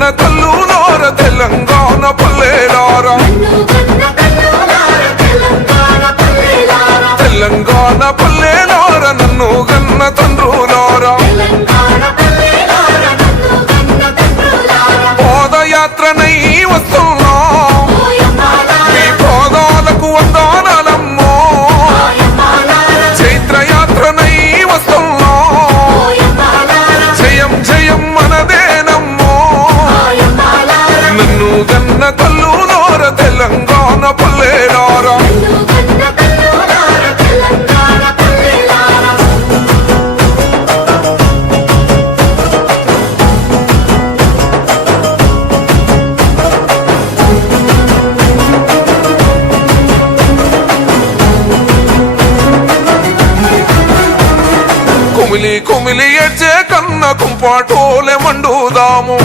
గన్న తల్లులార తెలంగాణ పల్లెలారా తెలంగాణ పల్లెలార నన్ను గన్న తండ్రులారా పాదయాత్రనై వస్తున్నా మీ పాదాలకు వందనాలమ్మో చైత్రయాత్రనై వస్తున్నా జయం జయం మనదేనమ్మో నన్ను గన్న తల్లులార తెలంగాణ పల్లెలారా కుమిలి కుమిలి ఏడ్చే కన్న కుంపాటోలే మండుదాము